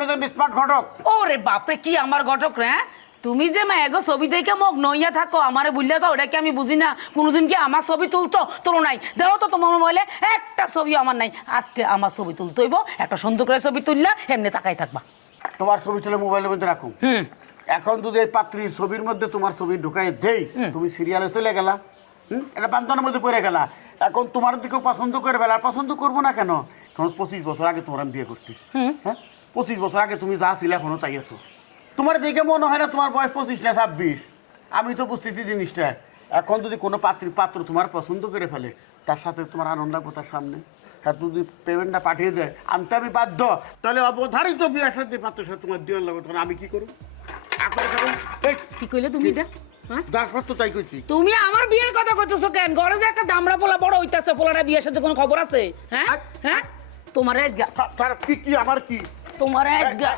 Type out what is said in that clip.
আমি তো স্মার্ট ঘটক। ওরে বাপরে কি আমার ঘটক রে হ্যাঁ? তুমি যে মা এগো ছবি দেখে মোক নইয়া থাকো আমারে বুঝলে তো ওটা কি আমি বুঝি না? কোনোদিন কি আমার ছবি তুলছো? তোলো নাই দেখো তো তোমার মোবাইলে একটা ছবি আমার নাই। আজকে আমার ছবি তুলতে হইব একটা সুন্দর করে ছবি তুললা এমনি তাকাই থাকবা। তোমার ছবি তুলে মোবাইলের মধ্যে রাখো। হুম। এখন যদি এই পাত্রীর ছবির মধ্যে তোমার ছবি ঢুকাই দেই তুমি সিরিয়ালে চলে গেলা। হুম? এটা বান্ধনের মধ্যে পড়ে গেলা। এখন তোমার দিকেও পছন্দ করে বেলা আর পছন্দ করব না কেন? কারণ পঁচিশ বছর আগে তোমার আমি বিয়ে করছি। হ্যাঁ? পঁচিশ বছর আগে তুমি যা ছিলে এখনও তাই আছো। তোমার দেখে মনে হয় না তোমার বয়স পঁচিশ না ছাব্বিশ? আমি তো বুঝতেছি জিনিসটা। এখন যদি কোনো পাত্রী পাত্র তোমার পছন্দ করে ফেলে তার সাথে তোমার আনন্দ তার সামনে। হ্যাঁ যদি পেমেন্টটা পাঠিয়ে দেয় আনতে আমি বাধ্য। তাহলে অবধারিত বিয়ের সাথে পাত্রের সাথে তোমার দেওয়ার লাগবে তখন আমি কি করব? কি কইলে তুমি এটা? হ্যাঁ? তুমি আমার বিয়ের কথা কইতেছো কেন? ঘরে যে একটা দামড়া পোলা বড় হইতাছে পোলাটা বিয়ের সাথে কোনো খবর আছে? হ্যাঁ? হ্যাঁ? তোমার কি কি আমার কি? তোমার আজগা